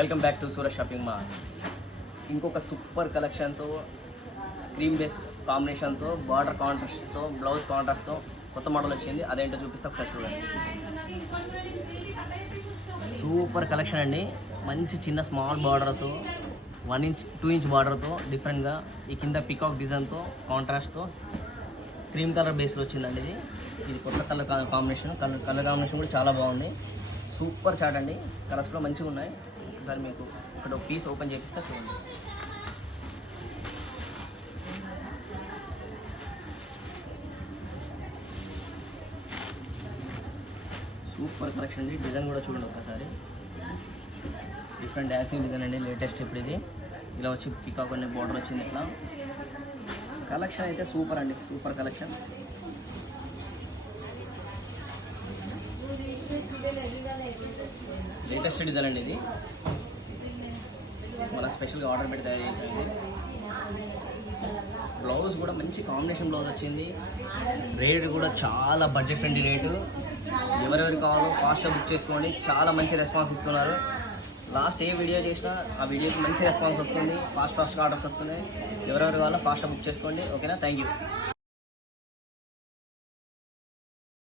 Welcome back to Surat shopping mall. ఇంకొక super కలెక్షన్తో cream base కాంబినేషన్తో border కాంట్రాస్ట్తో blouse కాంట్రాస్ట్తో కొత్త model వచ్చింది. అదేంటో చూపిస్తే ఒకసారి చూడండి. సూపర్ కలెక్షన్ అండి. మంచి చిన్న స్మాల్ బార్డర్తో 1 ఇంచ్ 2 ఇంచ్ బార్డర్తో డిఫరెంట్గా ఈ కింద పికాక్ డిజైన్తో కాంట్రాస్ట్తో క్రీమ్ కలర్ బేస్లో వచ్చిందండి. ఇది కొత్త కలర్ కాంబినేషన్. కలర్ కాంబినేషన్ కూడా చాలా బాగుంది. సూపర్ చాట్ అండి. కలర్స్ కూడా మంచిగా ఉన్నాయి. ఒకసారి మీకు ఇక్కడ ఒక పీస్ ఓపెన్ చేపిస్తా చూడండి. సూపర్ కలెక్షన్ అండి. డిజైన్ కూడా చూడండి ఒకసారి. డిఫరెంట్ డాన్సింగ్ డిజైన్ అండి. లేటెస్ట్ ఇప్పుడు ఇది ఇలా వచ్చి పికాక్ అనే బార్డర్ వచ్చింది. ఇట్లా కలెక్షన్ అయితే సూపర్ అండి. Super collection. లేటెస్ట్ డిజైన్ అండి. ఇది మన స్పెషల్గా ఆర్డర్ పెట్టి తయారు చేసామండి. బ్లౌజ్ కూడా మంచి కాంబినేషన్ బ్లౌజ్ వచ్చింది. రేట్ కూడా చాలా బడ్జెట్ ఫ్రెండ్లీ రేటు. ఎవరెవరు కావాలో ఫాస్ట్గా బుక్ చేసుకోండి. చాలా మంచి రెస్పాన్స్ ఇస్తున్నారు. లాస్ట్ ఏ వీడియో చేసినా ఆ వీడియోకి మంచి రెస్పాన్స్ వస్తుంది. ఫాస్ట్గా ఆర్డర్స్ వస్తున్నాయి. ఎవరెవరు కావాలో ఫాస్ట్గా బుక్ చేసుకోండి. ఓకేనా? Thank you.